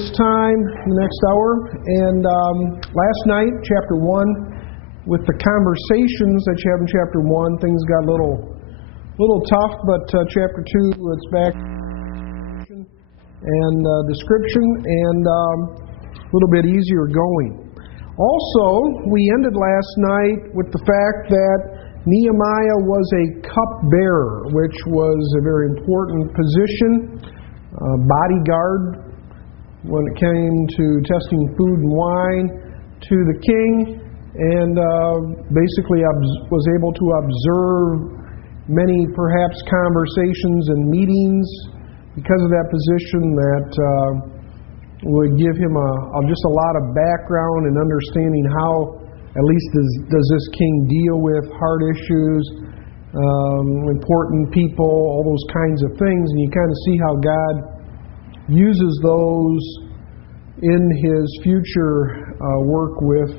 this time, the next hour. And last night, chapter 1, with the conversations that you have in chapter 1, things got a little tough, but chapter 2, it's back and description and a little bit easier going. Also, we ended last night with the fact that Nehemiah was a cupbearer, which was a very important position, bodyguard when it came to testing food and wine to the king, and basically was able to observe many perhaps conversations and meetings because of that position that would give him just a lot of background and understanding how at least does this king deal with hard issues, important people, all those kinds of things, and you kind of see how God uses those in His future work with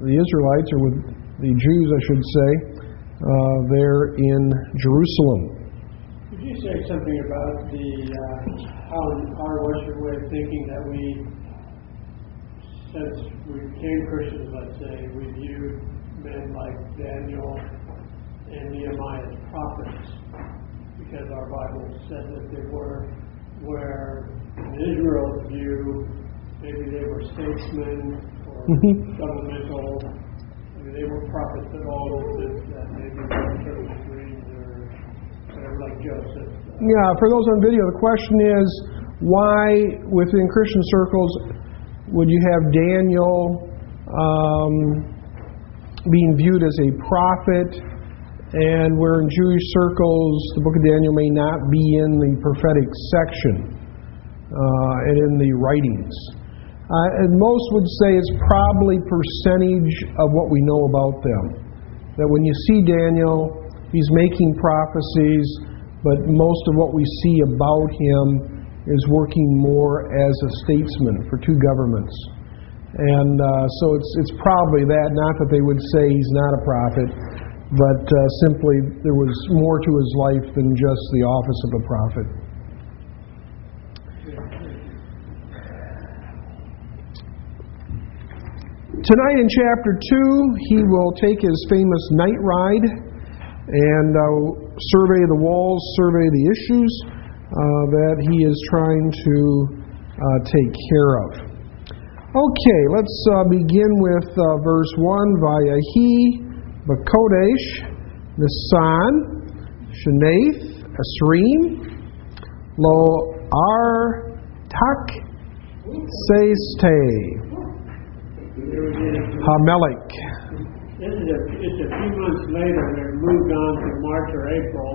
the Israelites, or with the Jews, I should say, there in Jerusalem. Could you say something about how in our Western way of thinking that since we became Christians, let's say, we viewed men like Daniel and Nehemiah as prophets, because our Bible said that they were, where in Israel's view, maybe they were statesmen or governmental, maybe they were prophets at all, that maybe certain degrees or whatever, like Joseph. Yeah, for those on video, the question is, why within Christian circles would you have Daniel being viewed as a prophet, and where in Jewish circles the book of Daniel may not be in the prophetic section and in the writings? And most would say it's probably percentage of what we know about them. That when you see Daniel, he's making prophecies, but most of what we see about him is working more as a statesman for two governments. And so it's probably that, not that they would say he's not a prophet, but simply there was more to his life than just the office of a prophet. Tonight in chapter 2, he will take his famous night ride and survey the walls, survey the issues that he is trying to take care of. Okay, let's begin with verse 1. Vayahi Bakodesh Nisan Shanaith Asrim Lo Artak Seiste Hamelech. It's a few months later. They're moved on to March or April.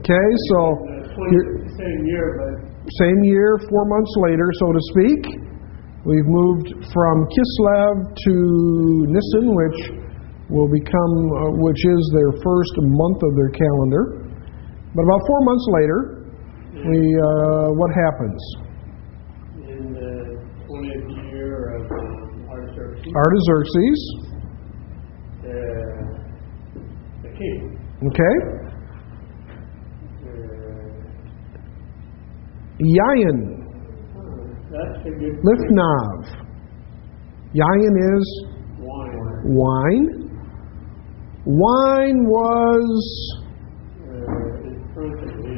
Okay, so same year, but same year, 4 months later, so to speak. We've moved from Kislev to Nisan, which will become, which is their first month of their calendar. But about 4 months later, what happens? In the 20th year of Artaxerxes, the king. Okay. Yayin That's a good Lifnav. Yayin is wine. wine. Wine was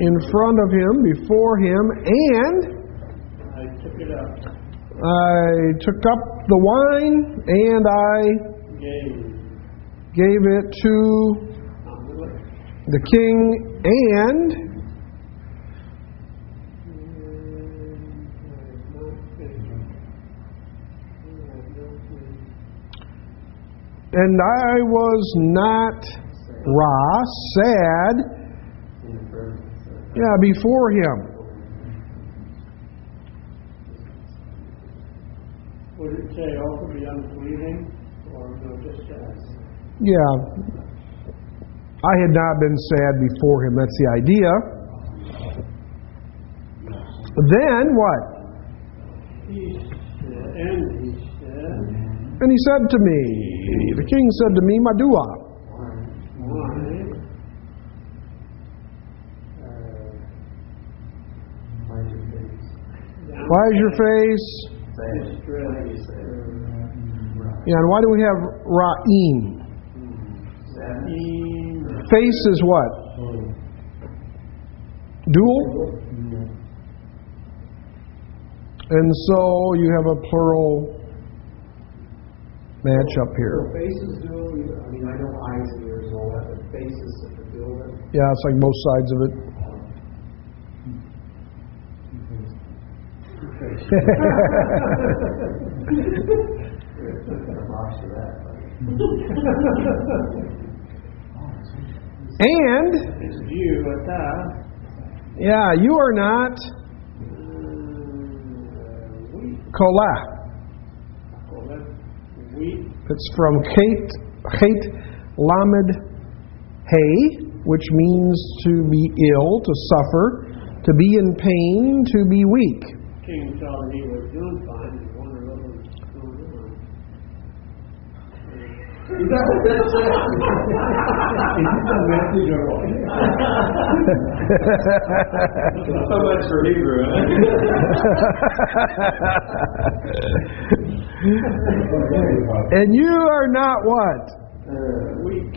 in front of him, before him, and I took it up. I took up the wine and I gave it to the king, and I was not sad, before him. Would it say also be unbelieving, or no, just sad? Yeah. I had not been sad before him. That's the idea. Then what? And he said to me, the king said to me, Madua. Why is your face? Yeah, and why do we have Ra'im? Face is what? Dual? And so you have a plural match up here. Faces dual, I mean, I know eyes and ears and all that, but faces of the building. Yeah, it's like both sides of it. And It's you, yeah, you are not kolah. wheat, It's from Chet Lamed Hay, which means to be ill, to suffer, to be in pain, to be weak. King saw that he was doing fine and wondered what was going on. Is that what that says? Is this a message or what? So much for Hebrew, huh? And you are not what? Weak.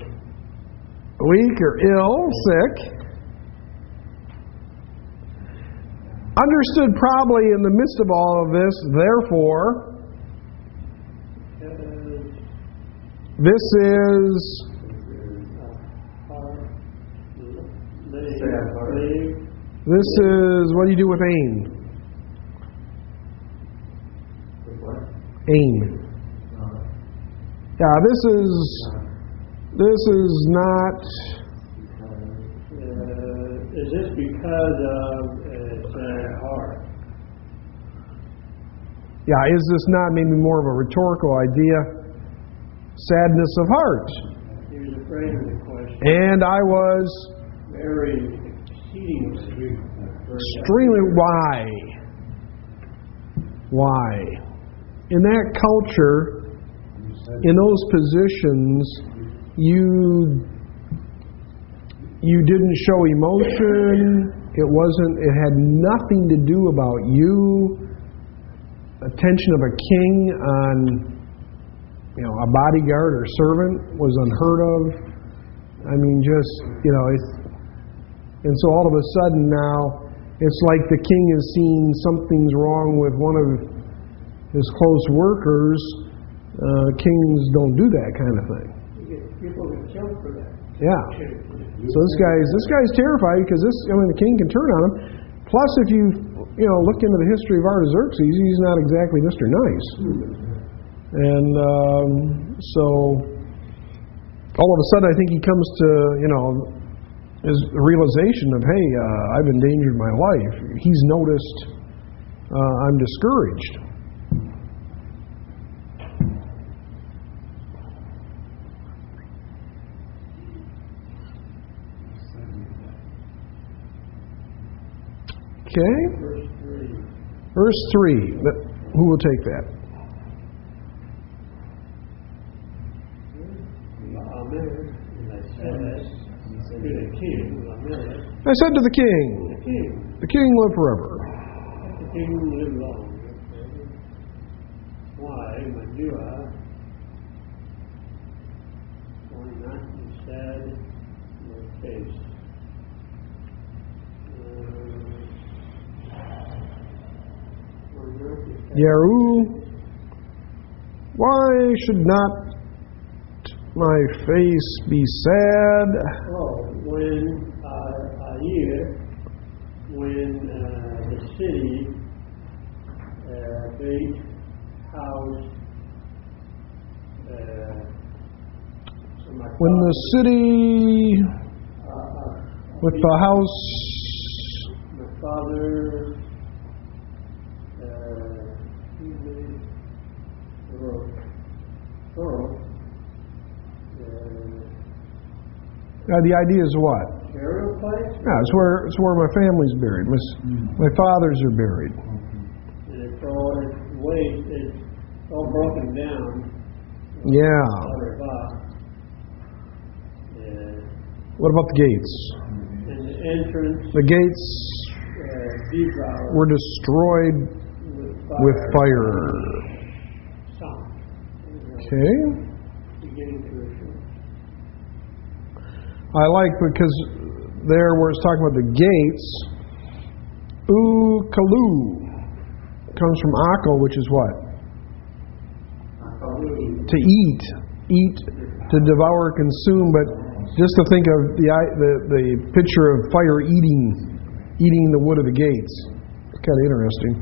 Weak or ill, sick. Understood probably in the midst of all of this, therefore, this is what do you do with aim? Aim. Yeah, this is not. Is this because of its heart? Yeah, is this not maybe more of a rhetorical idea? Sadness of heart. He was afraid of the question. And I was Very exceedingly. extremely. Why? In that culture, in those positions, you didn't show emotion. It had nothing to do about you. Attention of a king on a bodyguard or servant was unheard of. I mean, and so all of a sudden now, it's like the king has seen something's wrong with one of his close workers. Kings don't do that kind of thing. People get killed for that. Yeah. So this guy's terrified because the king can turn on him. Plus, if you look into the history of Artaxerxes, he's not exactly Mr. Nice. And so all of a sudden, I think he comes to his realization of, hey, I've endangered my life. He's noticed I'm discouraged. Okay. Verse 3. Who will take that? I said to the king, the king live forever. The king live long. Why, Majua, why not be sad in your face? Yeru, why should not my face be sad? When the city bait house when the city with the house my father the idea is what? burial place? Yeah, it's where my family's buried. My fathers are buried. And it's all broken down. Yeah. What about the gates? And the entrance The gates were destroyed with fire. Some. Okay. Beginning to assurance. I like because there where it's talking about the gates, ukalu comes from akal, which is what? To eat, to devour, consume. But just to think of the picture of fire eating the wood of the gates. It's kind of interesting.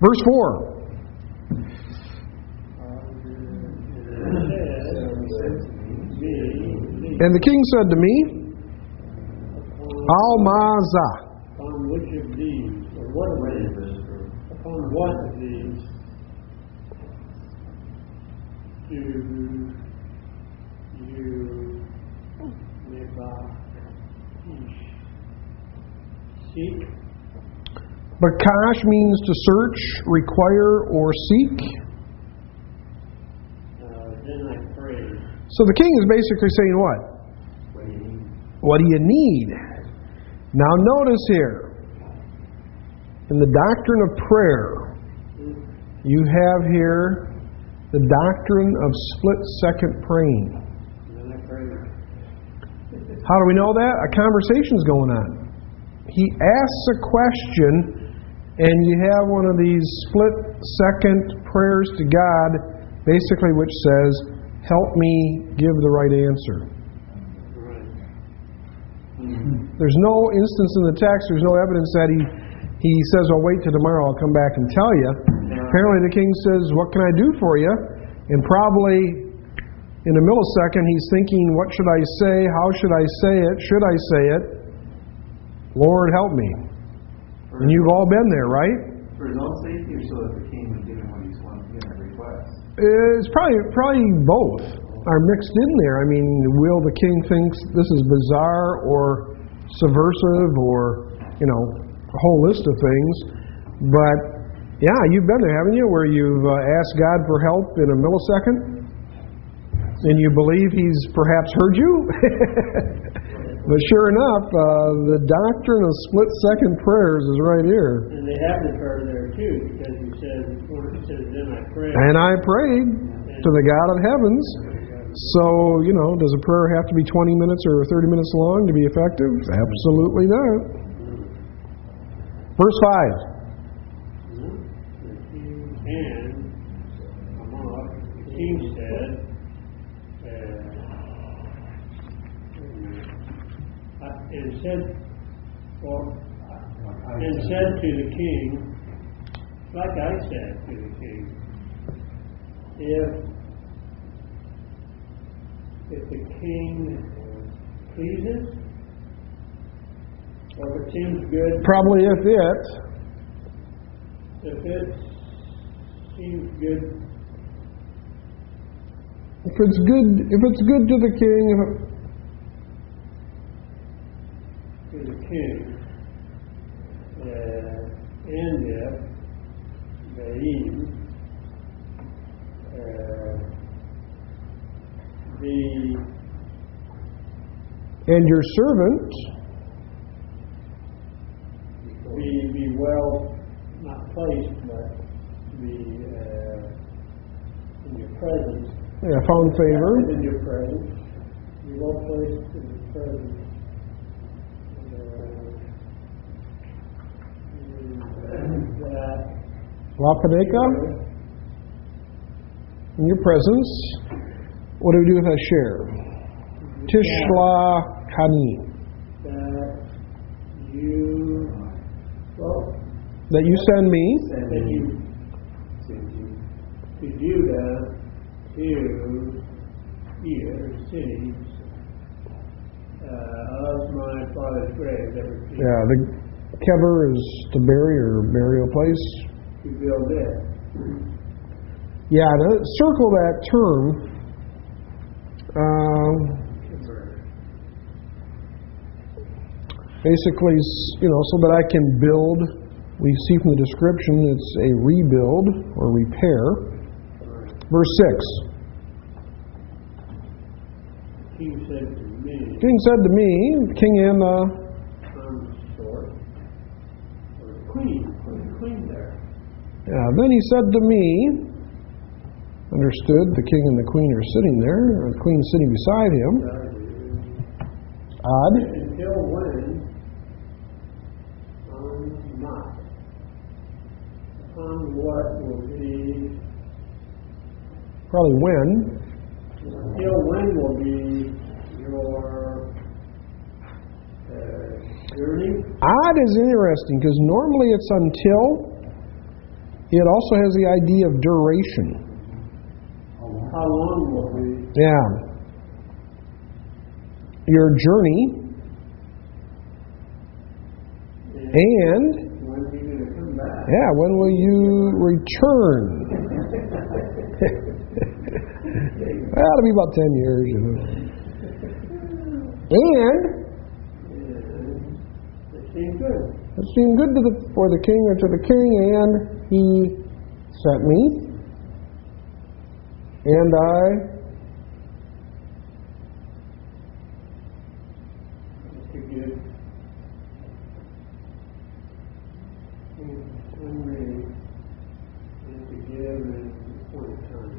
Verse 4. And the king said to me, Al-Maza. Upon which of these, or what of these, upon what of these do you seek? Bakash means to search, require, or seek. Then I pray. So the king is basically saying what? What do you need? Now notice here, in the doctrine of prayer, you have here the doctrine of split-second praying. Then I pray. How do we know that? A conversation's going on. He asks a question, and you have one of these split-second prayers to God, basically which says, help me give the right answer. There's no instance in the text, there's no evidence that he says, oh, wait till tomorrow, I'll come back and tell you. Apparently the king says, what can I do for you? And probably in a millisecond he's thinking, what should I say? How should I say it? Should I say it? Lord, help me. And you've all been there, right? For his own safety, or so that the king would give him what he's wanting, request? It's probably both are mixed in there. I mean, will the king thinks this is bizarre or subversive or, a whole list of things. But, yeah, you've been there, haven't you, where you've asked God for help in a millisecond and you believe He's perhaps heard you? But sure enough, the doctrine of split-second prayers is right here. And they have the prayer there, too, because he says, then I prayed. And I prayed to the God of heavens. So, does a prayer have to be 20 minutes or 30 minutes long to be effective? Absolutely not. Verse 5. The king said, and said to the king, like I said to the king, if the king pleases, or if it seems good, Probably if it seems good, if it's good to the king, and if and your servant be well, not placed, but be in your presence. found favor. In your presence. Be well placed in your presence. Lapadeka, in your presence. What do we do with that share? Tishla Kani. That you send me. That you to Judah, here, cities of my father's grave. Yeah, the kever is to bury or burial place. To build it. Yeah, to circle that term. Basically, so that I can build. We see from the description it's a rebuild or repair. Verse 6. King said to me. King said to me, king and consort, or queen there. Then he said to me, understood, the king and the queen are sitting there, the queen sitting beside him. Odd. Until when not? Upon what will be? Probably when. Until when will be your journey? Odd is interesting because normally it's until. It also has the idea of duration. How long will be? Yeah. Your journey. And when are you going to come back? yeah, when will you return? That'll be about 10 years. And it seemed good. it seemed good for the king or to the king, and he sent me, and I to give an appointed time.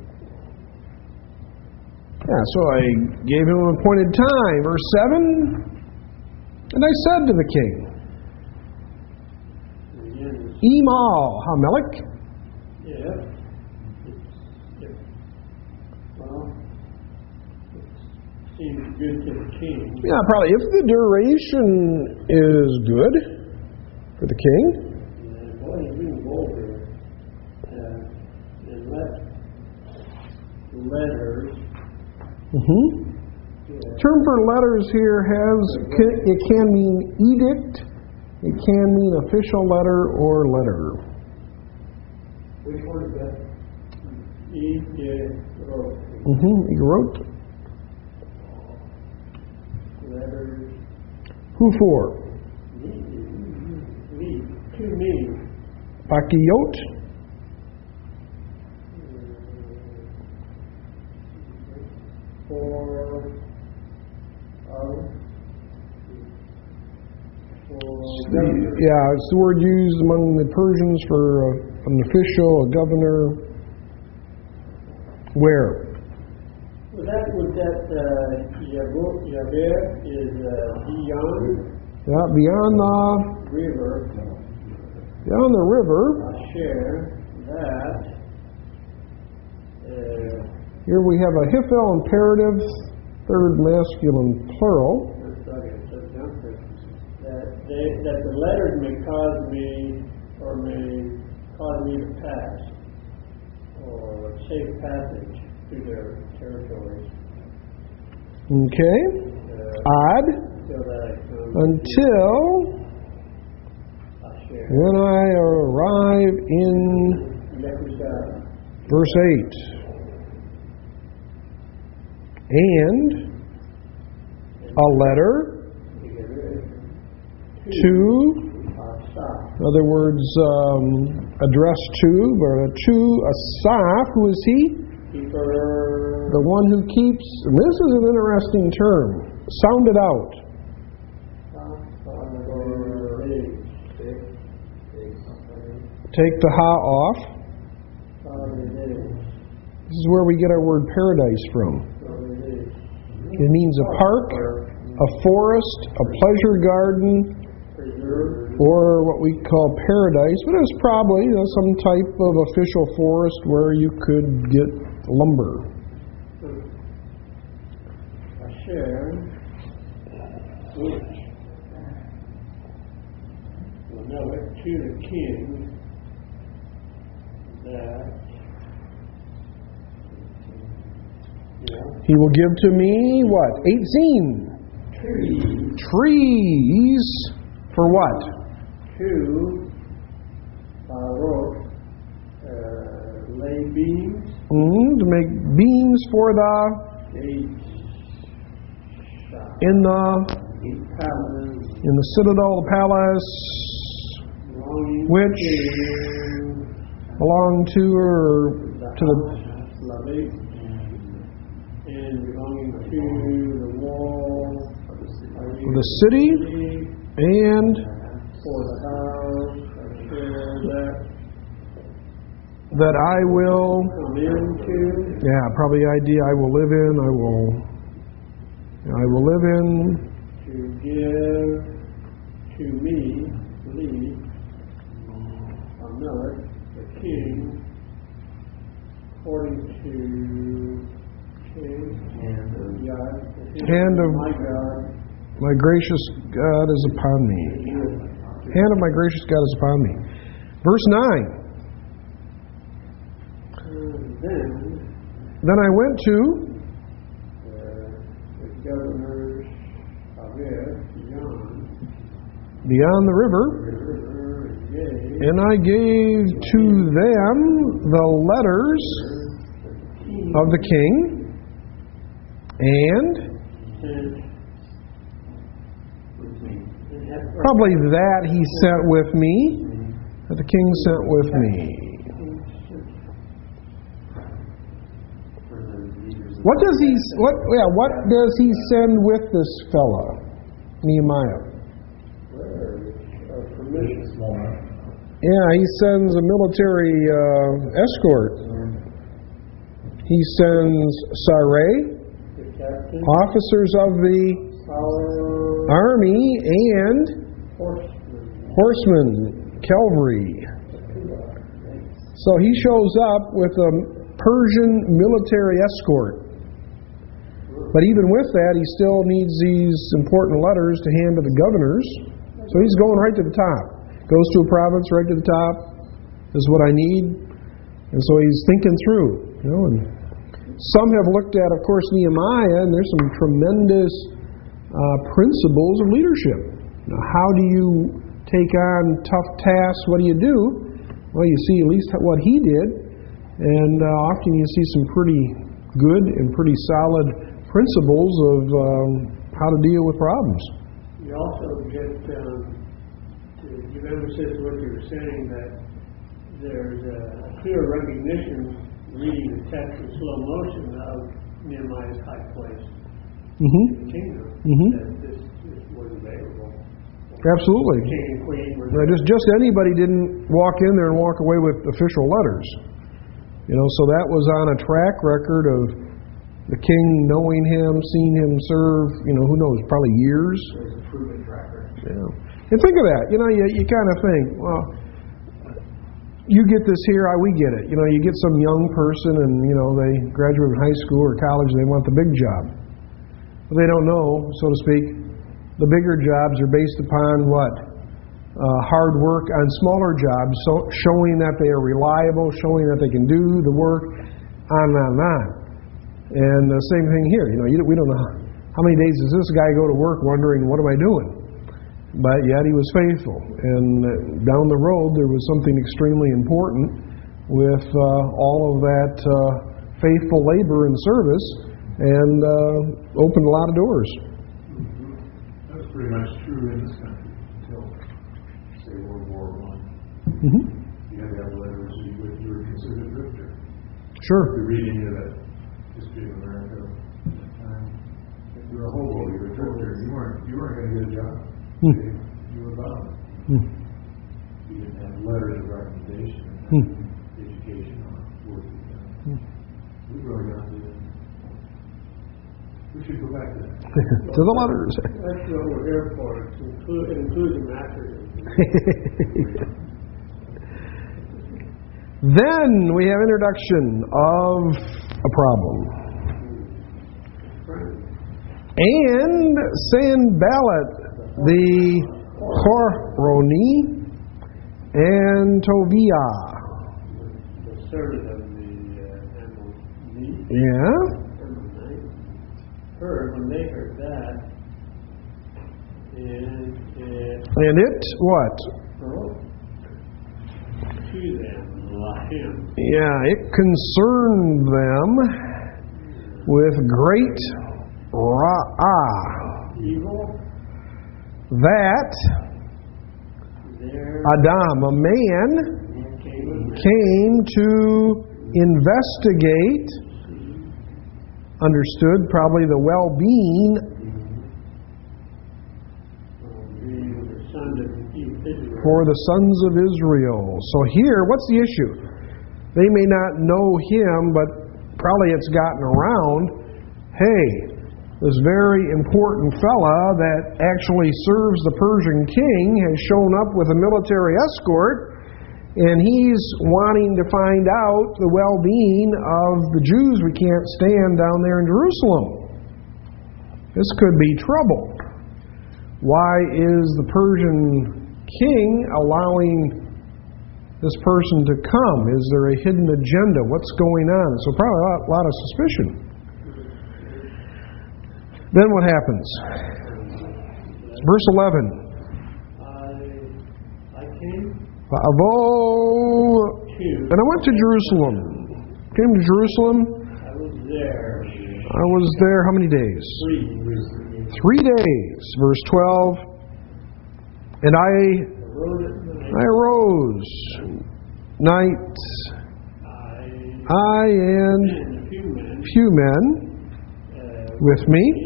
yeah, so I gave him an appointed time. Verse 7, and I said to the king, Emal Hamelech. Yeah. Well, it seems good to the king. Yeah, probably if the duration is good for the king. And boy, he's being bolder. And let letters. Term for letters here it can mean edict, it can mean official letter or letter. Which one is that? He wrote. letters. Who for? Me. To me. Pakiyot. Yeah, it's the word used among the Persians for an official, a governor. Where? Was that Yahweh is beyond Yeah, beyond river. the river. Asher, that. Here we have a Hiphil imperative, third masculine plural. That the letters may cause me to pass or safe passage through their territories. Okay. Odd. Until when I arrive in verse 8. And a letter to, in other words, addressed to, but to Asaph, who is he? The one who keeps, and this is an interesting term, sound it out. Take the ha off. This is where we get our word paradise from. It means a park, a forest, a pleasure garden, or what we call paradise, but it was probably some type of official forest where you could get lumber. Asher, which will know it to the king that he will give to me what? 18. Trees. For what? To lay beams. To make beams for the in the citadel, the palace, which belonged to the and belonging to the wall of the city and for the house, that that I will, come into, probably the idea I will live in, I will live in, to give to me, another, the king, according to hand of my God, my gracious God is upon me. Hand of my gracious God is upon me. Verse 9. Then I went to the governors of beyond the river, and I gave to them the letters of the king, and probably that he sent with me, that the king sent with me. What does he send with this fella, Nehemiah? Yeah, he sends a military escort. He sends Sarai, officers of the army, and horsemen, cavalry. So he shows up with a Persian military escort. But even with that, he still needs these important letters to hand to the governors. So he's going right to the top. Goes to a province right to the top. This is what I need. And so he's thinking through. And some have looked at, of course, Nehemiah, and there's some tremendous principles of leadership. Now, how do you take on tough tasks? What do you do? Well, you see at least what he did. And often you see some pretty good and pretty solid principles of how to deal with problems. You also get to give emphasis to what you were saying, that there's a clear recognition, reading the text in slow motion, of Nehemiah's high place in the kingdom, that this was available. Absolutely. The king and queen were right, just anybody didn't walk in there and walk away with official letters. So that was on a track record of the king knowing him, seeing him serve, who knows, probably years. There's a proven track record. Yeah. And think of that. You kind of think, well, you get this here, we get it. You get some young person and, they graduate from high school or college and they want the big job. But they don't know, so to speak, the bigger jobs are based upon what? Hard work on smaller jobs, so showing that they are reliable, showing that they can do the work, on and on and on. And the same thing here. We don't know how many days does this guy go to work wondering, what am I doing? But yet he was faithful. And down the road there was something extremely important with all of that faithful labor and service, and opened a lot of doors. That was pretty much true in this country until, say, World War I. You had to have letters, you were considered a drifter. Sure. You're reading into that history of America at the time. If you were a hobo, you were a drifter. You weren't going to get a job. You were bound. You didn't have letters of recommendation, education, or work. We really got to. We should go back to that. To the letters. That's what we're here for. It includes a matter. Then we have introduction of a problem. And Sanballat, the Horoni, and Tobiah. The servant of the Ammon. Yeah. When they heard that, and it what? To them, yeah, it concerned them with great evil, that Adam, a man, came to investigate, understood probably the well-being for the sons of Israel. So here, what's the issue? They may not know him, but probably it's gotten around. Hey, this very important fella that actually serves the Persian king has shown up with a military escort, and he's wanting to find out the well-being of the Jews we can't stand down there in Jerusalem. This could be trouble. Why is the Persian king allowing this person to come? Is there a hidden agenda? What's going on? So probably a lot of suspicion. Then what happens? Verse 11. I came and I went to Jerusalem. Came to Jerusalem. I was there. I was there how many days? 3 days. Verse 12. And I arose. Night. I and few men with me.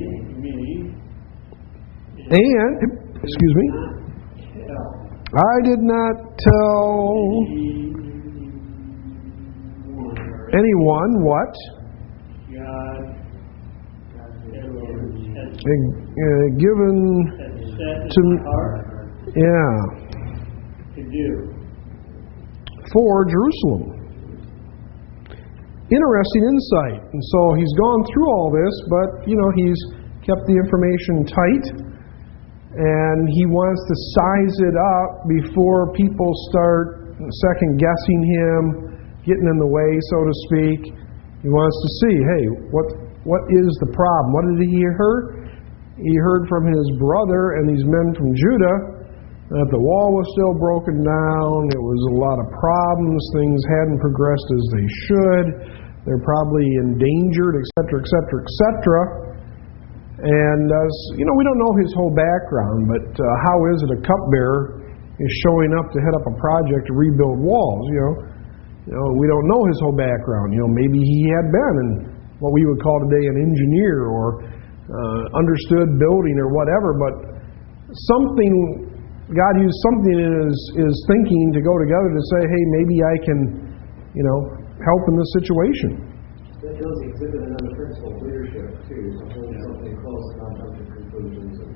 And, excuse me, I did not tell anyone what? Given to, for Jerusalem. Interesting insight. And so he's gone through all this, but, he's kept the information tight. And he wants to size it up before people start second-guessing him, getting in the way, so to speak. He wants to see, hey, what is the problem? What did he hear? He heard from his brother and these men from Judah that the wall was still broken down. It was a lot of problems. Things hadn't progressed as they should. They're probably endangered, etc., etc., etc. And, we don't know his whole background, but how is it a cupbearer is showing up to head up a project to rebuild walls? We don't know his whole background. Maybe he had been what we would call today an engineer or understood building or whatever, but God used something in his thinking to go together to say, hey, maybe I can, help in this situation. That does exhibit another principle of leadership, too. Something close, not jump to conclusions, and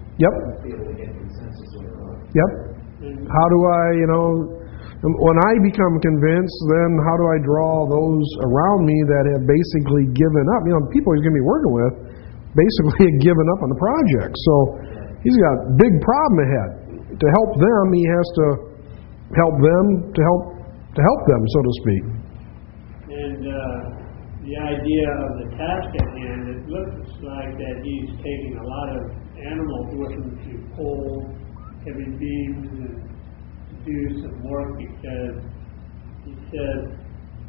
be able to get consensus later on. Yep. How do I, when I become convinced, then how do I draw those around me that have basically given up? People he's going to be working with basically have given up on the project. So he's got a big problem ahead. To help them, he has to help them to help them, so to speak. And the idea of the task at hand, it looks like that he's taking a lot of animals with him to pull heavy beams and do some work, because he says,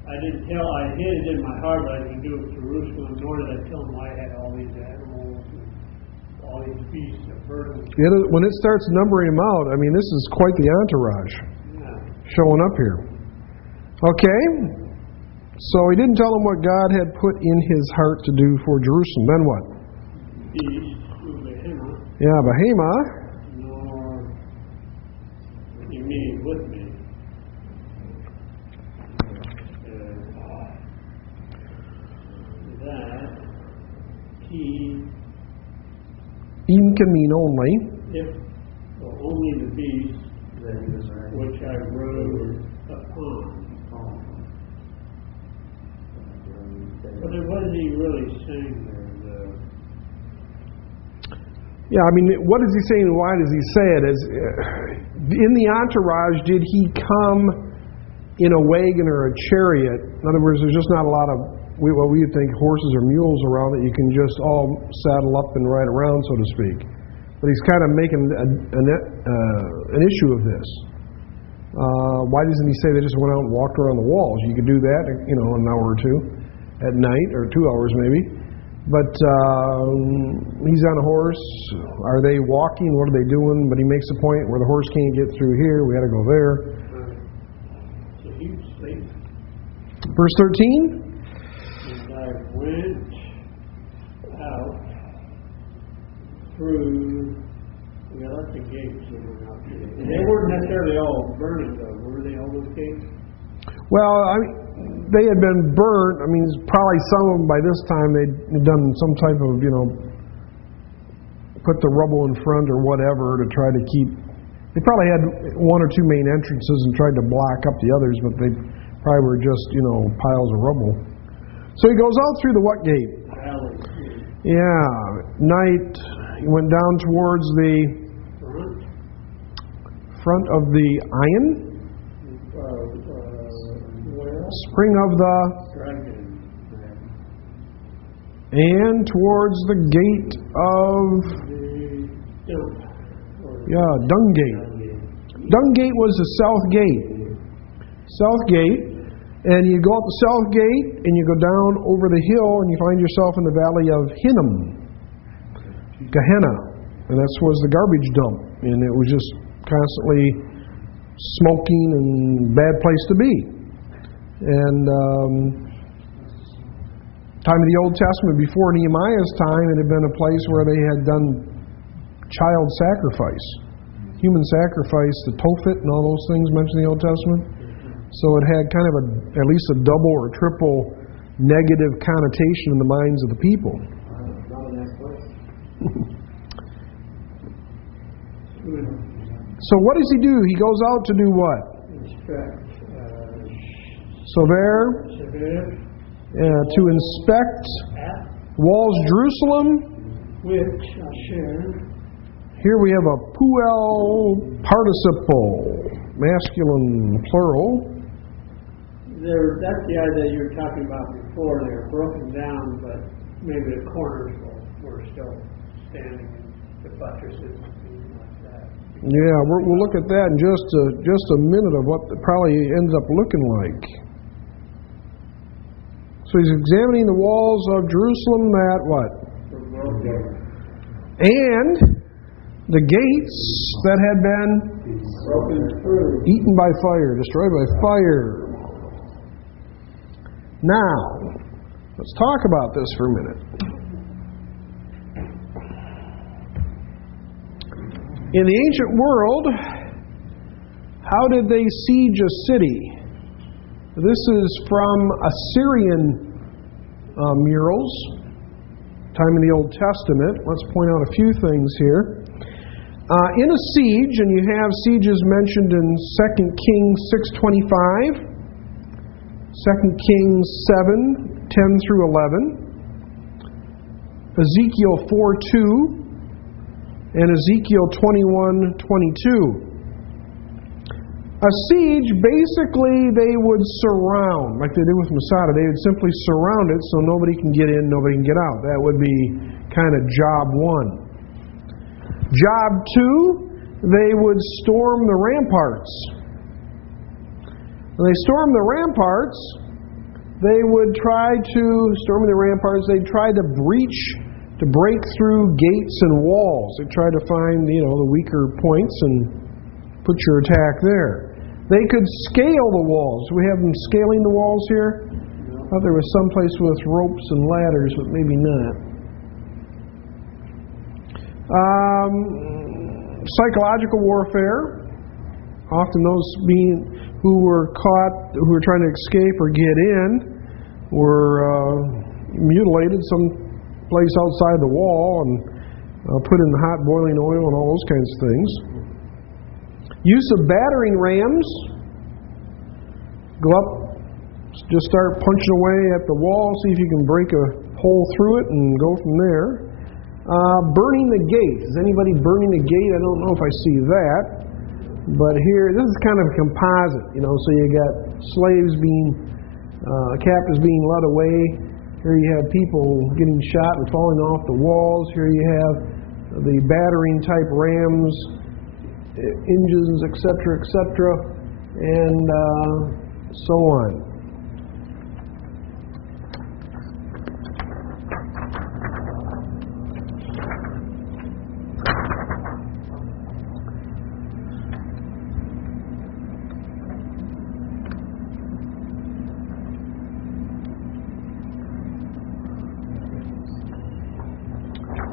I hid it in my heart, but I can do it in Jerusalem, nor did I tell him I had all these animals and all these beasts of burden. When it starts numbering them out, this is quite the entourage showing up here. Okay? So he didn't tell him what God had put in his heart to do for Jerusalem. Then what? Behema. Nor remain with me. That he can mean only. If only the beast which I rode upon. But what is he really saying there? What is he saying and why does he say it? In the entourage, did he come in a wagon or a chariot? In other words, there's just not a lot of what we would think horses or mules around that you can just all saddle up and ride around, so to speak. But he's kind of making an issue of this. Why doesn't he say they just went out and walked around the walls? You could do that, in an hour or two at night, or 2 hours maybe. But he's on a horse. Are they walking? What are they doing? But he makes a point where the horse can't get through here. We got to go there. So he was asleep. Verse 13. And I went out through. We got lots of gates that were out there. They weren't necessarily all burning, though. Were they, all those gates? Well, they had been burnt. I mean, probably some of them by this time they'd done some type of, put the rubble in front or whatever to try to keep. They probably had one or two main entrances and tried to block up the others, but they probably were just, piles of rubble. So he goes out through the what gate? Valley. Yeah, night. He went down towards the front of the iron. Spring of the and towards the gate of Dung Gate. Dung Gate was the south gate. South gate, and you go out the south gate and you go down over the hill and you find yourself in the valley of Hinnom, Gehenna, and that was the garbage dump, and it was just constantly smoking and bad place to be. And time of the Old Testament, before Nehemiah's time, it had been a place where they had done child sacrifice, human sacrifice, the Tophet and all those things mentioned in the Old Testament. So it had kind of at least a double or triple negative connotation in the minds of the people. Not a nice place. So what does he do? He goes out to do what? Inspect. So there, to inspect walls Jerusalem, which Asher. Here we have a puel participle, masculine plural. That's the idea you were talking about before. They were broken down, but maybe the corners were still standing, the buttresses and things like that. Yeah, we'll look at that in just a minute of what it probably ends up looking like. So he's examining the walls of Jerusalem that what? And the gates that had been broken through, eaten by fire, destroyed by fire. Now, let's talk about this for a minute. In the ancient world, how did they siege a city? This is from Assyrian murals, time in the Old Testament. Let's point out a few things here. In a siege, and you have sieges mentioned in 2 Kings 6:25, 2 Kings 7:10 through 11, Ezekiel 4:2, and Ezekiel 21:22. A siege, basically, they would surround, like they did with Masada. They would simply surround it so nobody can get in, nobody can get out. That would be kind of job one. Job two, they would storm the ramparts. When they stormed the ramparts, they would try to, storming the ramparts, they'd try to break through gates and walls. They'd try to find, the weaker points and put your attack there. They could scale the walls. Do we have them scaling the walls here? I thought there was some place with ropes and ladders, but maybe not. Psychological warfare. Often those who were caught, who were trying to escape or get in, were mutilated someplace outside the wall and put in the hot boiling oil and all those kinds of things. Use of battering rams. Go up, just start punching away at the wall, see if you can break a hole through it and go from there. Burning the gate. Is anybody burning a gate? I don't know if I see that. But here, this is kind of a composite, so you got slaves captives being led away. Here you have people getting shot and falling off the walls. Here you have the battering type rams, engines, etc., and so on.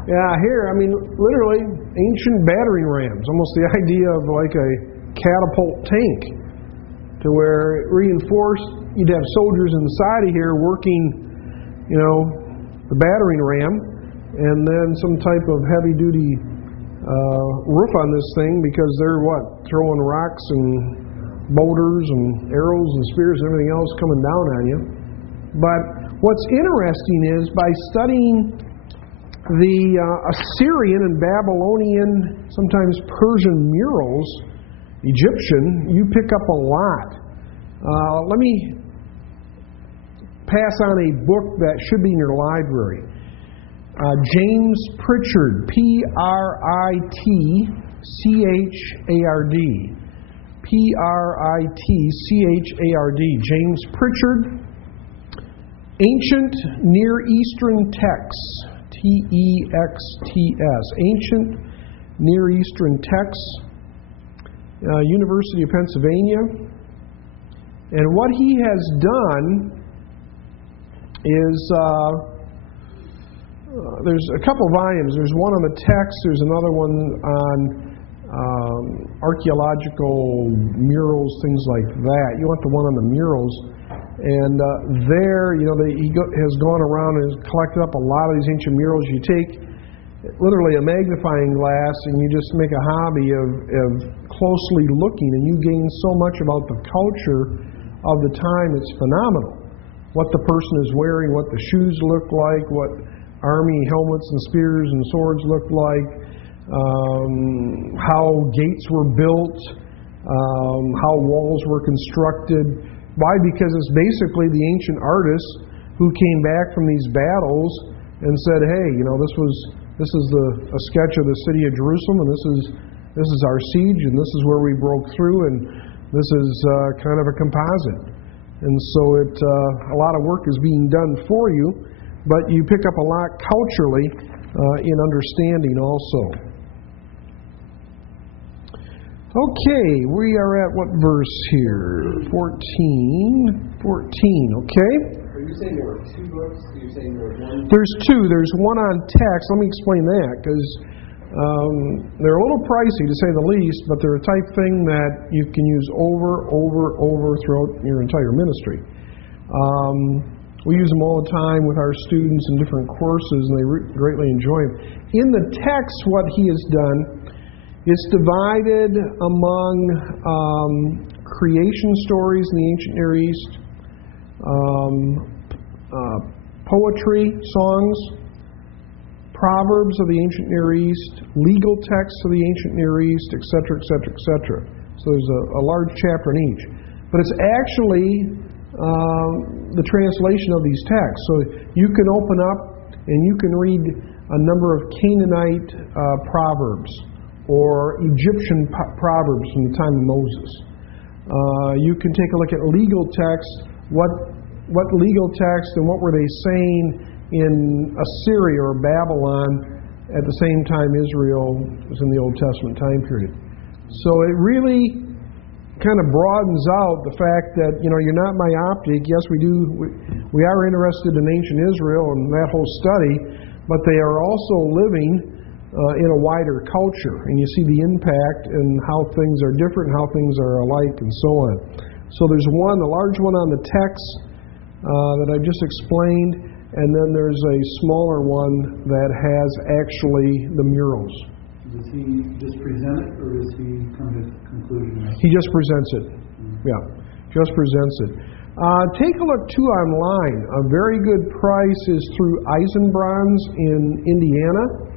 Yeah, here, literally ancient battering rams, almost the idea of like a catapult tank. to where it reinforced you'd have soldiers inside of here working, the battering ram, and then some type of heavy-duty roof on this thing because they're throwing rocks and boulders and arrows and spears and everything else coming down on you. But what's interesting is by studying the Assyrian and Babylonian, sometimes Persian murals, Egyptian, you pick up a lot. Let me pass on a book that should be in your library. James Pritchard, Pritchard. Pritchard. James Pritchard. Ancient Near Eastern Texts. Texts. Ancient Near Eastern Texts. University of Pennsylvania. And what he has done is there's a couple volumes. There's one on the text. There's another one on archaeological murals, things like that. You want the one on the murals. And there, he has gone around and has collected up a lot of these ancient murals. You take literally a magnifying glass and you just make a hobby of closely looking, and you gain so much about the culture of the time. It's phenomenal. What the person is wearing, what the shoes look like, what army helmets and spears and swords look like, how gates were built, how walls were constructed. Why? Because it's basically the ancient artists who came back from these battles and said, hey, this is a sketch of the city of Jerusalem, and this is our siege, and this is where we broke through, and this is kind of a composite. And so a lot of work is being done for you, but you pick up a lot culturally in understanding also. Okay, we are at what verse here? 14, okay? Are you saying there were two books? Are you saying there was one? There's two. There's one on text. Let me explain that, because they're a little pricey to say the least, but they're a type thing that you can use over throughout your entire ministry. We use them all the time with our students in different courses, and they greatly enjoy them. In the text, what he has done, it's divided among creation stories in the ancient Near East, poetry, songs, proverbs of the ancient Near East, legal texts of the ancient Near East, etc., etc., etc. So there's a large chapter in each. But it's actually the translation of these texts. So you can open up and you can read a number of Canaanite proverbs or Egyptian proverbs from the time of Moses. You can take a look at legal texts. What legal text and what were they saying in Assyria or Babylon at the same time Israel was in the Old Testament time period. So it really kind of broadens out the fact that you're not myopic. Yes, we are interested in ancient Israel and that whole study, but they are also living in a wider culture, and you see the impact and how things are different, how things are alike, and so on. So there's one, the large one on the text that I just explained, and then there's a smaller one that has actually the murals. Does he just present it, or does he come to a conclusion? He just presents it. Yeah, just presents it. Take a look, too, online. A very good price is through Eisenbrauns in Indiana.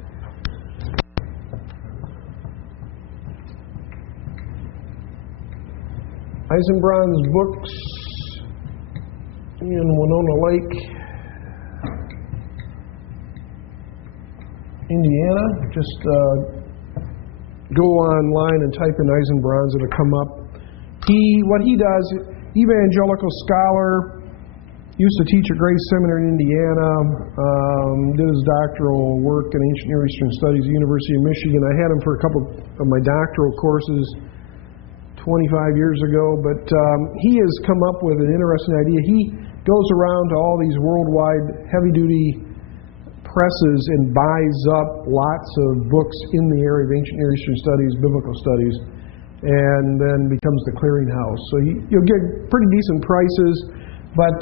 Eisenbrauns Books in Winona Lake, Indiana. Just go online and type in Eisenbrauns, it'll come up. What he does, evangelical scholar, used to teach at Grace Seminary in Indiana, did his doctoral work in Ancient Near Eastern Studies at the University of Michigan. I had him for a couple of my doctoral courses 25 years ago, but he has come up with an interesting idea. He goes around to all these worldwide heavy-duty presses and buys up lots of books in the area of Ancient Near Eastern Studies, biblical studies, and then becomes the clearinghouse. So you'll get pretty decent prices, but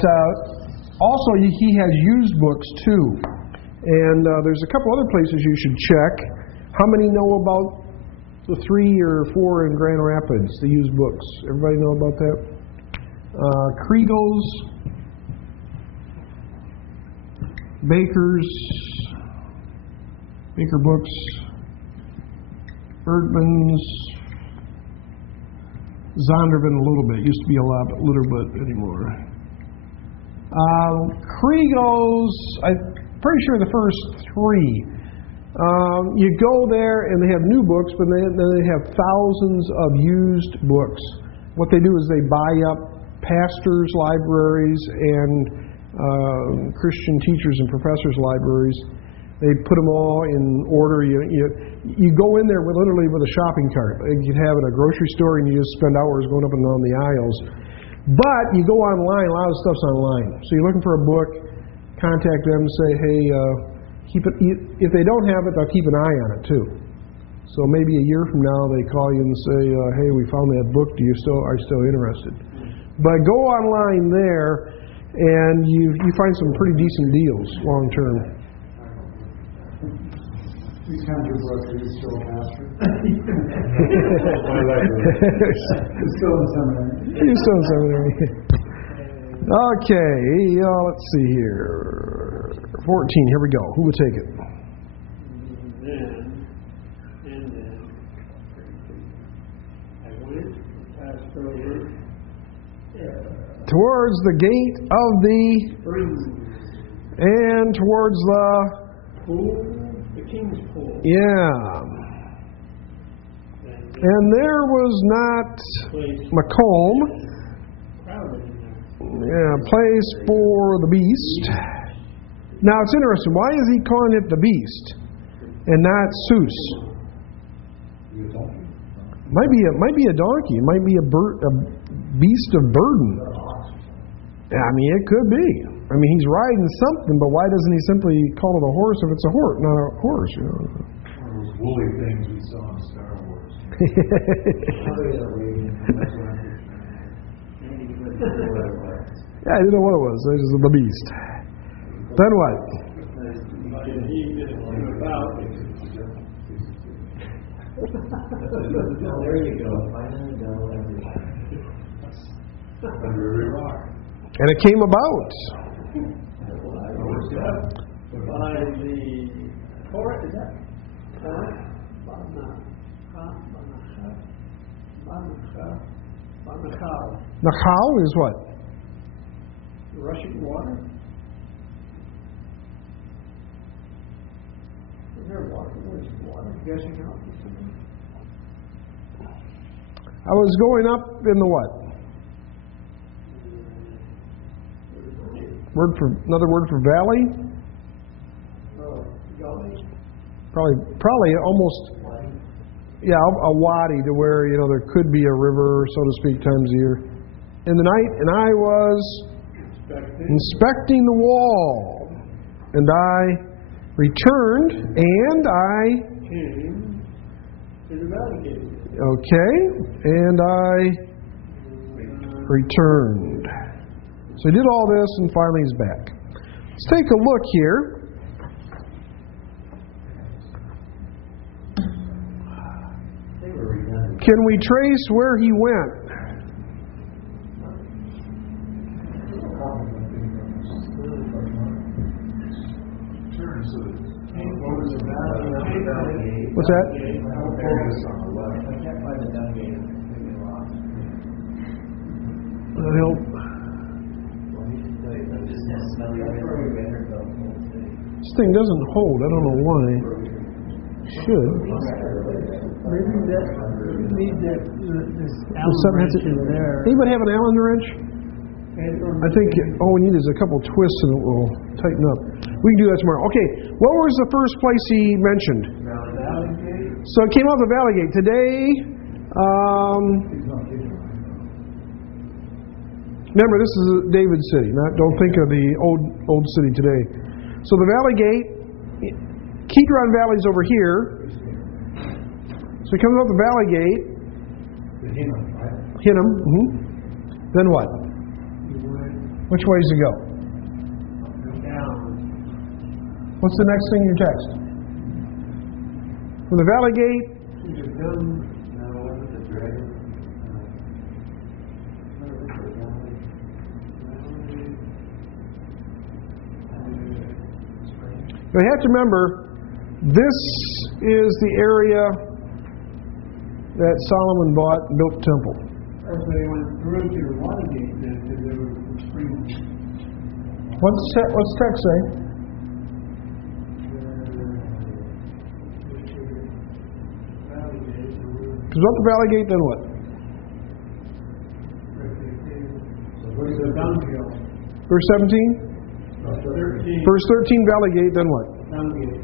also he has used books too. And there's a couple other places you should check. How many know about the 3 or 4 in Grand Rapids, the used books? Everybody know about that? Kriegel's, Baker Books, Erdman's, Zondervan a little bit. Used to be a lot, but a little bit anymore. Kriegel's, I'm pretty sure the first 3. You go there and they have new books, but then they have thousands of used books. What they do is they buy up pastors' libraries and Christian teachers and professors' libraries. They put them all in order. You go in there literally with a shopping cart. You could have it at a grocery store and you just spend hours going up and down the aisles. But you go online, a lot of stuff's online. So you're looking for a book, contact them, say, hey, keep it. If they don't have it, they'll keep an eye on it too. So maybe a year from now they call you and say, hey, we found that book. Are you still interested? But go online there, and you find some pretty decent deals long term. These kinds of books, are you still a pastor? You're still in seminary. You're still in seminary. Okay, let's see here. 14, here we go. Who would take it? Then, I went, passed over, towards the gate of the, and towards the pool, the king's pool. Yeah. And there was not Macomb. Yeah, place for the beast. Now it's interesting. Why is he calling it the beast and not Zeus? Might be a donkey. It might be a beast of burden. I mean, it could be. I mean, he's riding something, but why doesn't he simply call it a horse if it's a horse, not a horse? You know? One of those woolly things we saw in Star Wars. Yeah, I didn't know what it was. It was the beast. Then what? There you go. Under every rock. And it came about. By the Torah, is that? Nachal is what? Rushing water? Is there water? Where's water gushing out? I was going up in the what? Another word for valley? Gully? Probably almost, yeah, a wadi, to where, there could be a river, so to speak, times a year. In the night, and I was inspecting the wall, and I returned, and I came to the valley gate. Okay, and I returned. So he did all this, and finally he's back. Let's take a look here. Can we trace where he went? What's that? That'll help. This thing doesn't hold. I don't know why. Should. Maybe that you need this Allen Something wrench has to- in there. Anybody have an Allen wrench? I think all we need is a couple twists and it will tighten up. We can do that tomorrow. Okay, what was the first place he mentioned? Valley gate. So it came out the Valley Gate. Today, remember this is David's city. Don't think of the old city today. So the Valley Gate, Kidron Valley's over here. So he comes out the Valley Gate, The Hinnom, right? Hinnom. Then what? He went Which way does it go? down. What's the next thing in your text? From the valley gate. He was done. No, wasn't the dragon? You have to remember, this is the area that Solomon bought and built the temple. As they went through to the water gate, then there was a spring. What's the text say? Valley gate. Because up the valley gate, then what? What is it? Downhill. Verse 17? 13. Verse 13, valley gate, then what? Down gate.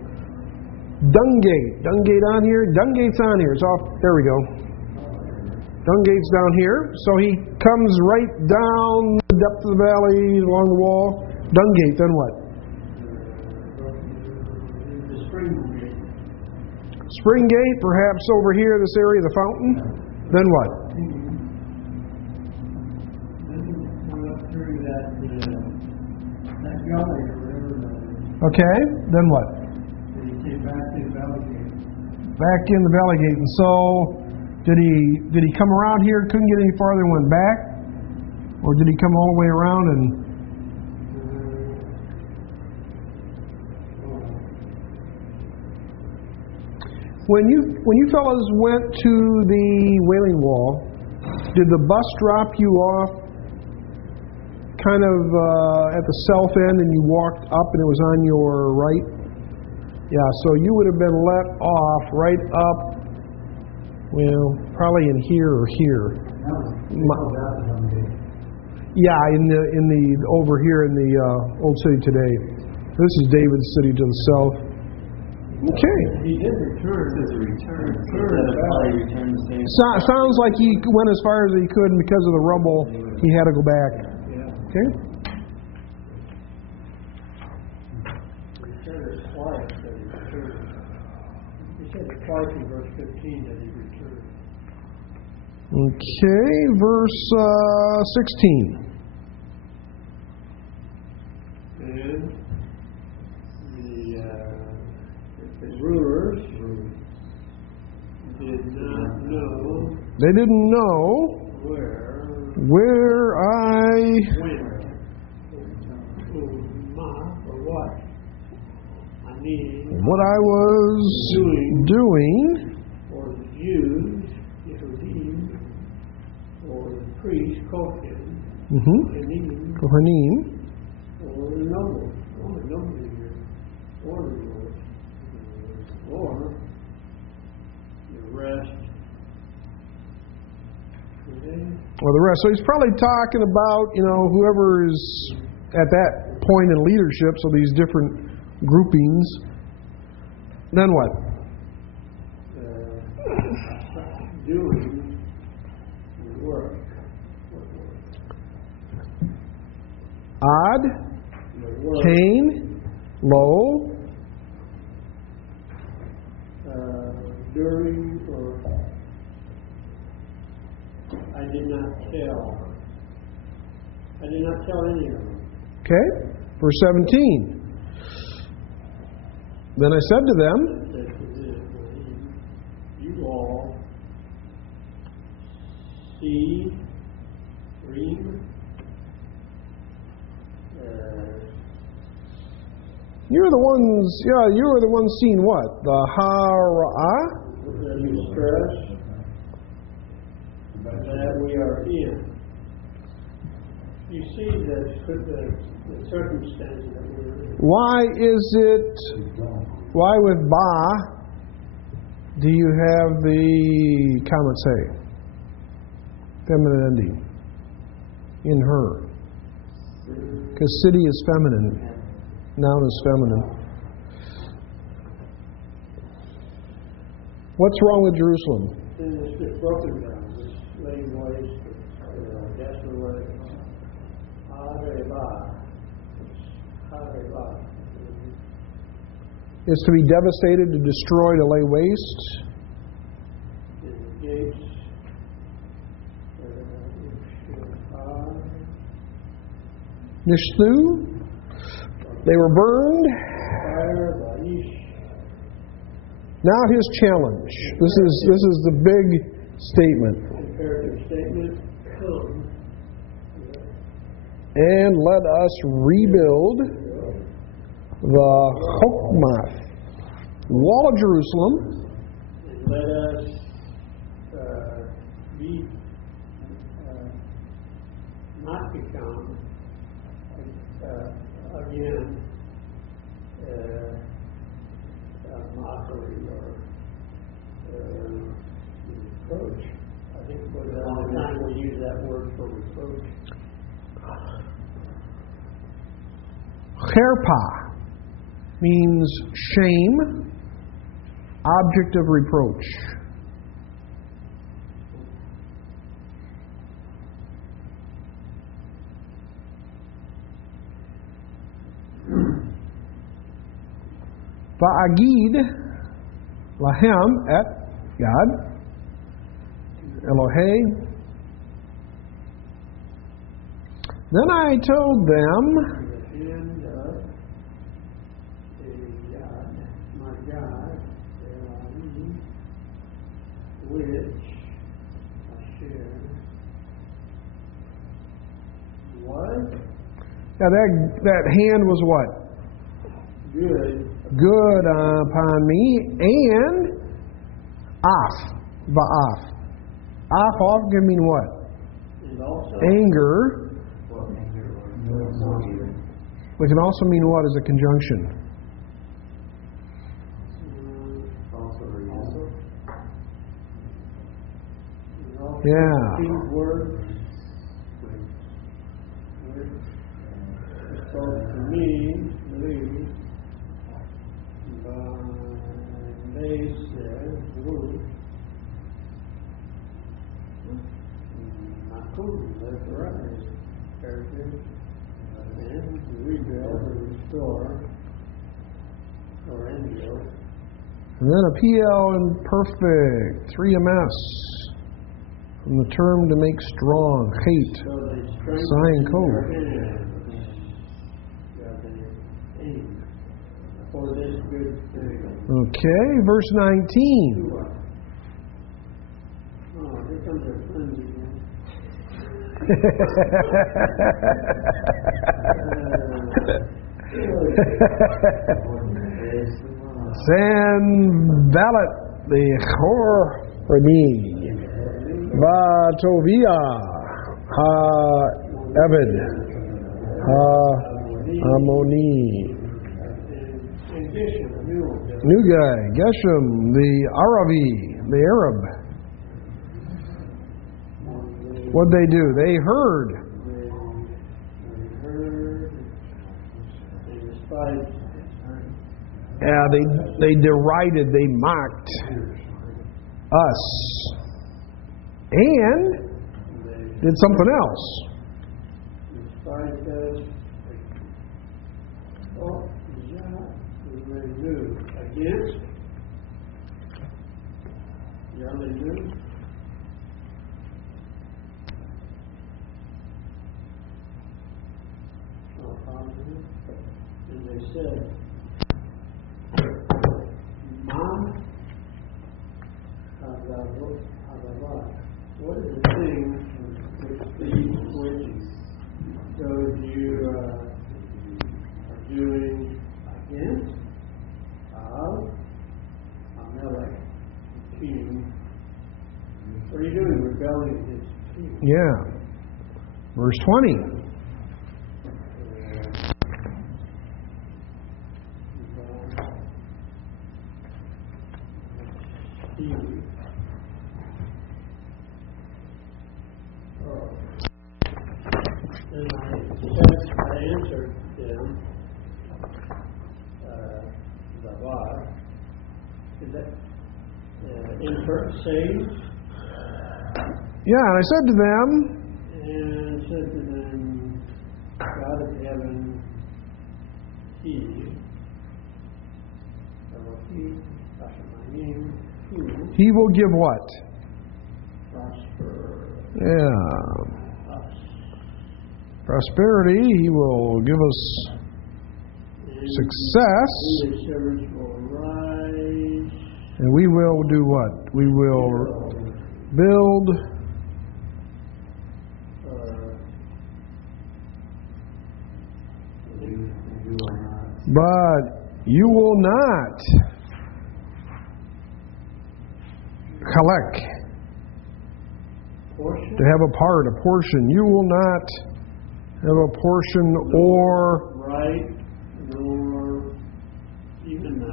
Dung gate. Dung gate on here. Dung gate's on here. It's off. There we go. Dung gate's down here. So he comes right down the depth of the valley along the wall. Dung gate, then what? The spring gate. Spring gate, perhaps over here, this area, the fountain. Then what? Then he went up through that gully or whatever that is. Okay. Then what? And he came back to the valley gate. Back in the valley gate. And so, did he come around here, couldn't get any farther and went back? Or did he come all the way around and... When you fellas went to the Wailing Wall, did the bus drop you off kind of at the south end and you walked up and it was on your right? Yeah, so you would have been let off right up, well, probably in here or here. Yeah, in the over here in the old city today. This is David's city to the south. Okay. He did return. This is return. Return back. Sounds like he went as far as he could, and because of the rubble, he had to go back. Yeah. Okay. He said it twice that he returned. He said it twice in verse 15 that he returned. Okay, verse 16. And the rulers did not know They didn't know where I when, or what. I mean, what I was doing. or the Jews, Yehudim, or the priest, Kohen, Kohanim. or the nobles, or the nobles here, or the lords, or the rest. Or the rest. So he's probably talking about, whoever is at that point in leadership, so these different groupings. Then what? Doing the work. Ad, The work. Cain, Lo, During or I did not tell. I did not tell any of them. okay? Verse 17. Then I said to them, Said to them, you all see, read, you were the ones seeing what? The Hara'ah? the distress that we are in. You see the circumstance that we're in. Why with Ba do you have the comment say? Feminine ending. In her. Because city is feminine. Noun is feminine. What's wrong with Jerusalem? Then it's just broken down, it's laying waste, desolate, Hareba. Hareba. Is to be devastated, to destroy, to lay waste. And the gates Nishthu. They were burned. Fire, Vaish. Now his challenge. This is the big statement. Imperative statement. Come. And let us rebuild the Chokmath, wall of Jerusalem. And let us be not become again a mockery or reproach. I think for the long time we use that word for reproach. Cherpa means shame, object of reproach. Va'agid lahem et Yad Elohei. Then I told them, And God, my God, Elohim, which I share. What? yeah, that hand was what? Good. Good upon me, and af, va'af. Af often can mean what? And also, Anger. It can also mean what as a conjunction? Yeah. These words. So to me, believe, they said, Luke, not cool, that's right. Heritage, and rebuild or restore, or angel. And then a PL imperfect, 3MS. From the term to make strong, hate, So they strengthen sign their code. hands. Yeah, they aim for this good thing. Okay, verse 19. Oh, here comes our friends again. Sanballat the Chorani, Vatovia Ha-Eved, Ha-Amoni, And Geshem, a new one. new guy, Geshem, the Aravi, the Arab. What'd they do? They heard. They heard, they despised. Yeah, they derided, they mocked us. And did something else. Despised us. Oh, yeah, they do. Against? Yeah, they do. Oh, positive. And they said, Mom, what is the thing which those you are doing against Amalek, king? What are you doing? Rebelling against the king? Yeah. Verse 20. And I answered them, Zavar, is that saying? Yeah, and I said to them, And said to them, God of heaven, He, Elohim, Hashemayim, who He will give what? prosper Yeah. us. prosperity. He will give us success. And the shepherds will rise. And we will do what? We will build. But you will not collect. Portion? To have a part, a portion. You will not have a portion or right, nor even a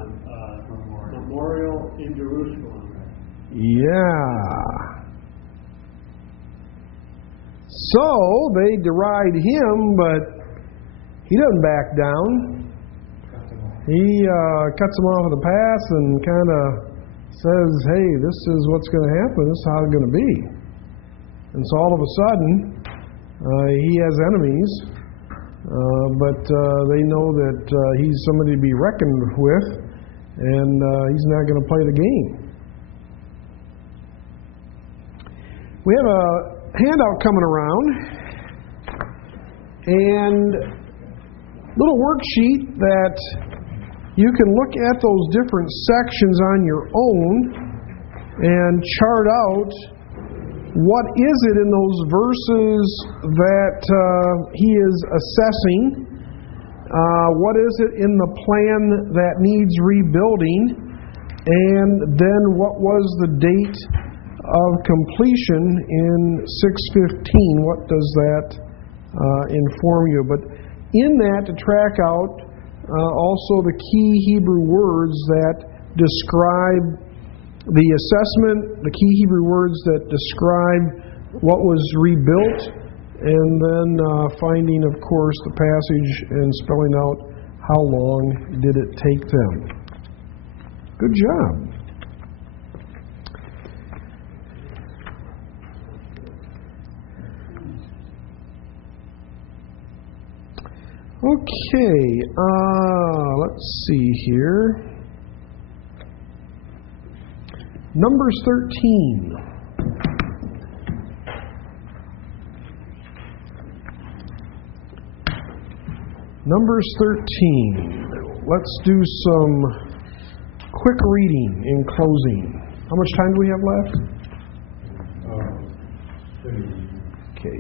memorial in Jerusalem. yeah. So they deride him, but he doesn't back down. He cuts them off of the path and kind of says, hey, this is what's going to happen. This is how it's going to be. And so all of a sudden, he has enemies, but they know that he's somebody to be reckoned with, and he's not going to play the game. We have a handout coming around, and little worksheet that you can look at those different sections on your own and chart out what is it in those verses that he is assessing, what is it in the plan that needs rebuilding, and then what was the date of completion in 6:15. What does that inform you? But in that, to track out also the key Hebrew words that describe the assessment, the key Hebrew words that describe what was rebuilt, and then finding, of course, the passage and spelling out how long did it take them. Good job. Okay, let's see here. Numbers 13. Numbers 13. Let's do some quick reading in closing. How much time do we have left? Okay.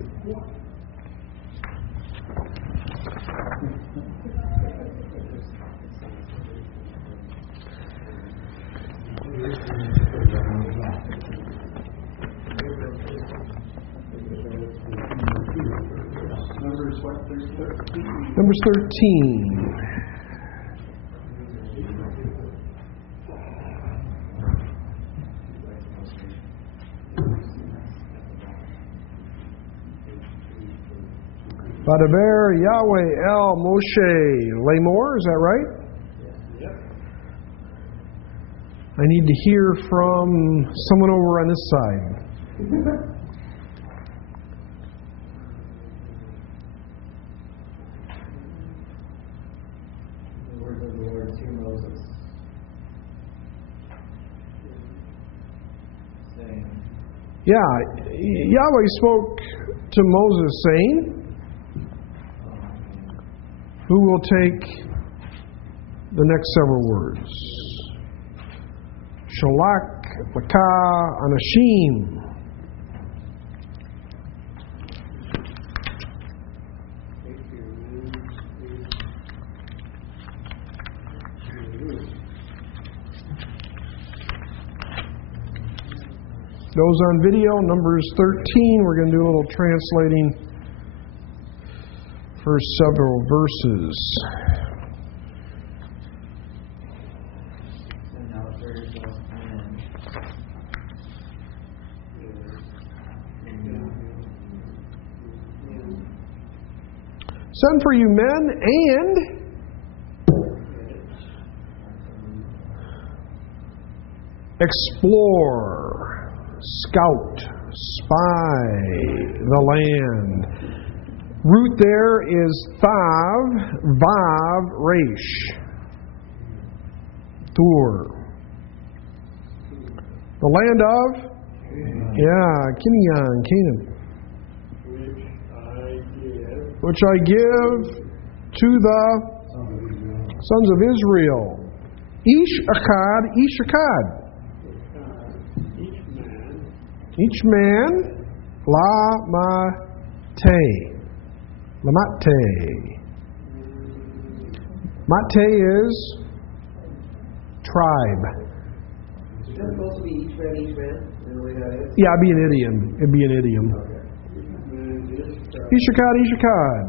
Numbers 13. Vadaber Yahweh El Moshe Lamor, is that right? Yep. I need to hear from someone over on this side. The words of the Lord to Moses, saying, Yeah, Yahweh spoke to Moses saying, who will take the next several words? Shalak Laka Anashim. Those on video, Numbers 13, we're going to do a little translating. First several verses. send out very just men. Send for you men and explore, scout, spy the land. Root there is Thav, Vav, Resh. Tur. The land of? Yeah, Kinyan, Canaan. Which I give which I give to the sons of Israel. Ish Echad. Each man, Lamate. Mate is tribe. Is that supposed to be each man, in the way that is? Yeah, it'd be an idiom. It'd be an idiom. Ishakad.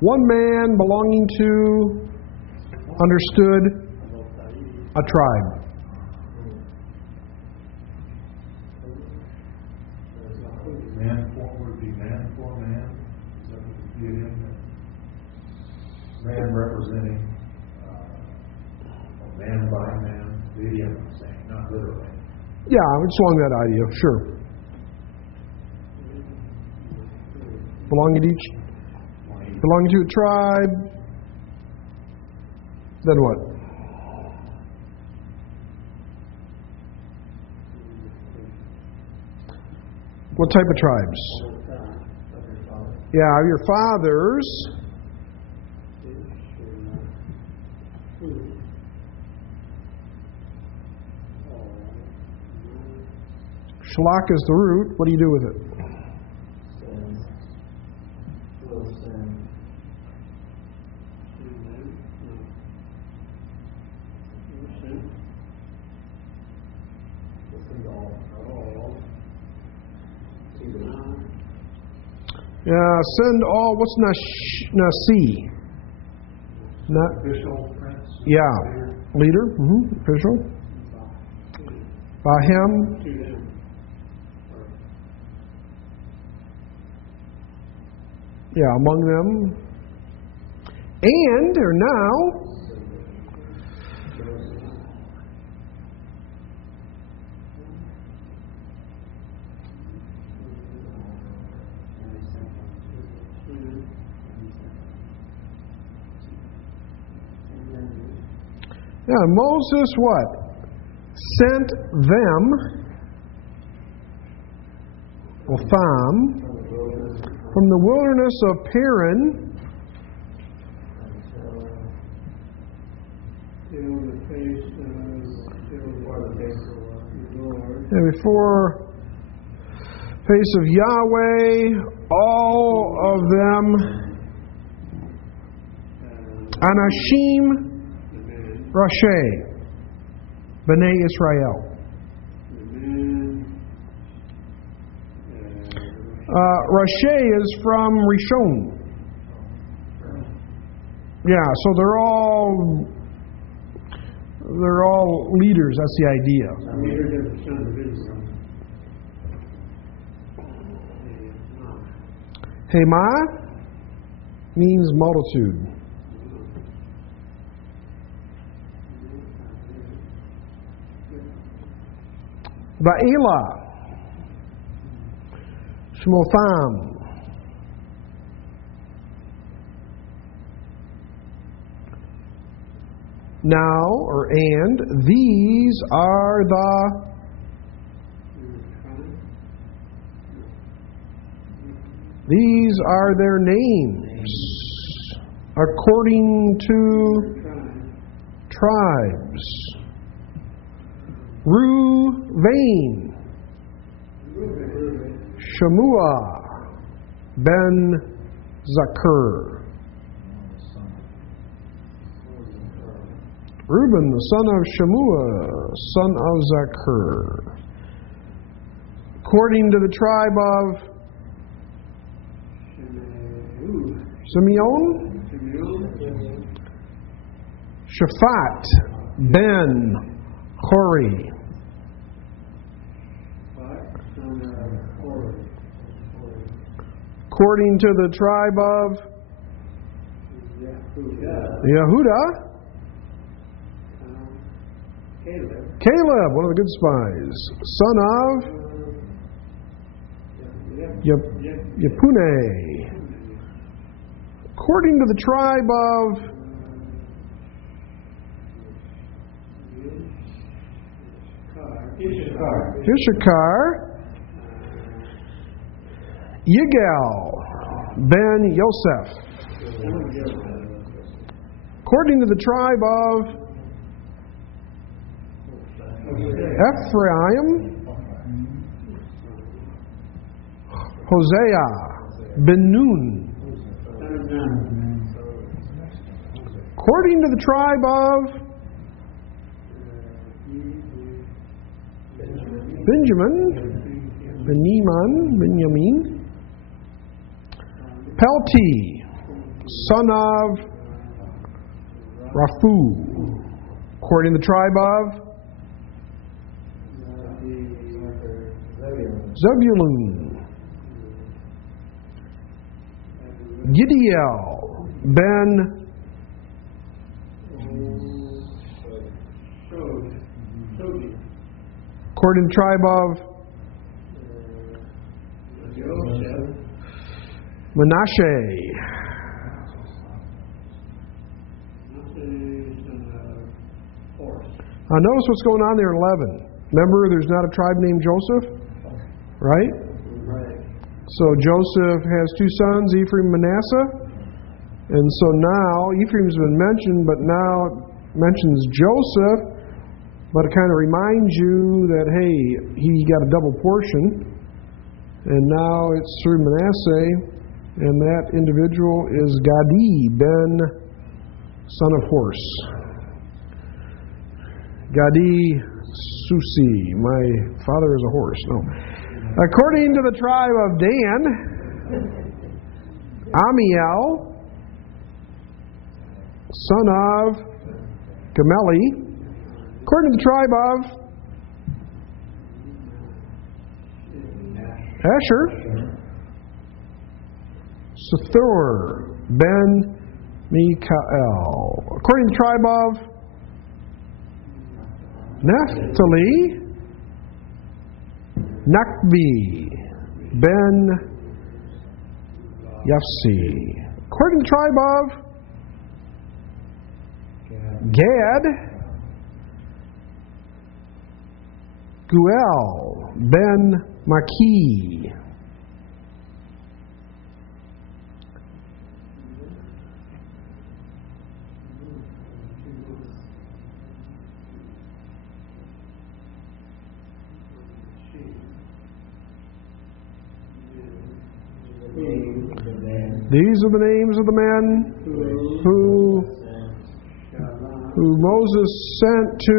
One man belonging to, understood, a tribe. Man would be man for man. Is that what the idiom? Man representing man by man. The idiom I'm saying, not literally. Yeah, it's along that idea, sure. Belonging to a tribe. Then what? What type of tribes? Yeah, your fathers. Shalak is the root. What do you do with it? Yeah, send all. What's Nasi? Official, prince? Yeah, leader. Official. Bahem. Yeah, among them. And, or now, yeah, Moses what? Sent them, Otham, from the wilderness of Paran, and before face of Yahweh, all of them, Anashim, Rashi, B'nai Israel. Rashi is from Rishon. Yeah, so they're all leaders. That's the idea. Hema means multitude. Ba'ela, Shmotham. Now, or and, these are their names, according to tribes. Ruvain, Shemua ben Zakur. Reuben, the son of Shemua, son of Zakur. According to the tribe of Simeon, Shaphat ben Hori. According to the tribe of Yehuda, Caleb, one of the good spies, son of Yepune. According to the tribe of Issachar, Yigal ben Yosef. According to the tribe of Ephraim, Hosea ben Nun. According to the tribe of Benjamin, Pelti, son of Raphu. According to the tribe of Zebulun, Gideel ben according to the tribe of Manasseh. Notice what's going on there in 11. Remember, there's not a tribe named Joseph, right? So Joseph has two sons, Ephraim and Manasseh. And so now, Ephraim's been mentioned, but now it mentions Joseph. But it kind of reminds you that, hey, he got a double portion. And now it's through Manasseh. And that individual is Gadi ben son of horse. Gadi Susi. My father is a horse. No. According to the tribe of Dan, Amiel, son of Gameli. According to the tribe of Asher, Sethur ben Mikael. According to the tribe of Naphtali, Nakbi ben Yafsi. According to the tribe of Gad, Guel ben Maki. These are the names of the men who Moses sent to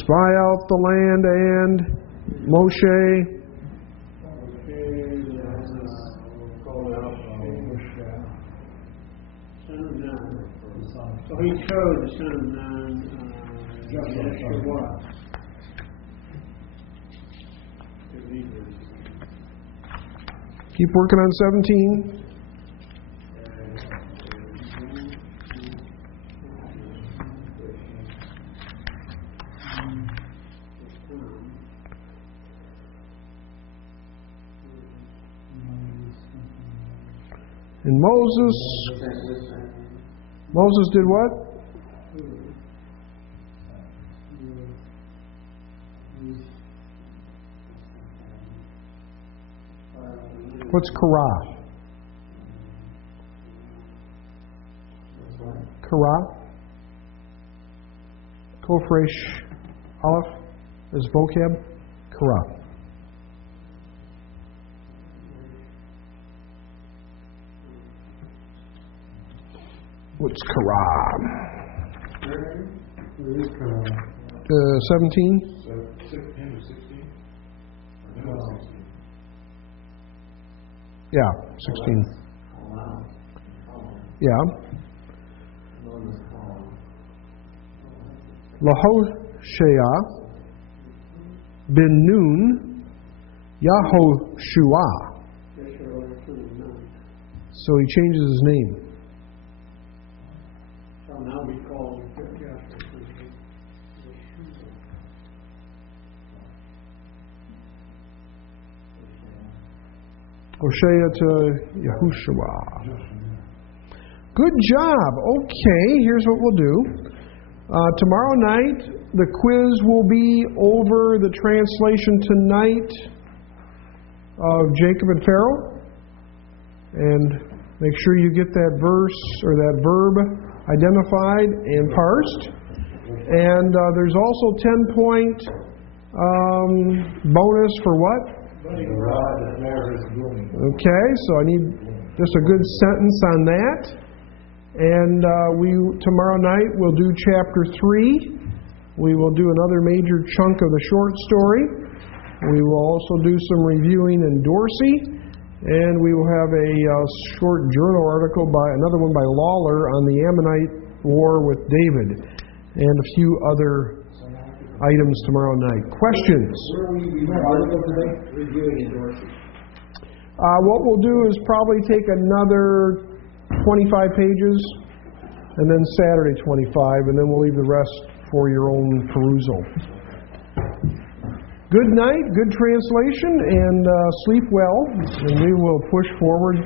spy out the land, and Moshe so he chose the son of Nun, Joshua. Keep working on 17. And Moses did what? What's Korah? Korah? Kofresh Aleph is vocab. Korah. What's Korah? Where is Korah? 17? 16 or 16? Yeah, 16. Yeah. Lahoshea bin Nun Yahoshua. So he changes his name. So now we call Hosea to Yahushua. Good job. Okay, here's what we'll do. Tomorrow night the quiz will be over the translation tonight of Jacob and Pharaoh. And make sure you get that verse or that verb identified and parsed. And there's also 10-point bonus for what? Okay, so I need just a good sentence on that. And tomorrow night we'll do chapter 3. We will do another major chunk of the short story. We will also do some reviewing in Dorsey. And we will have a short journal article another one by Lawler on the Ammonite War with David, and a few other items tomorrow night. Questions? Where will you be article today? Reviewing in Dorsey. What we'll do is probably take another 25 pages, and then Saturday 25, and then we'll leave the rest for your own perusal. Good night, good translation, and sleep well, and we will push forward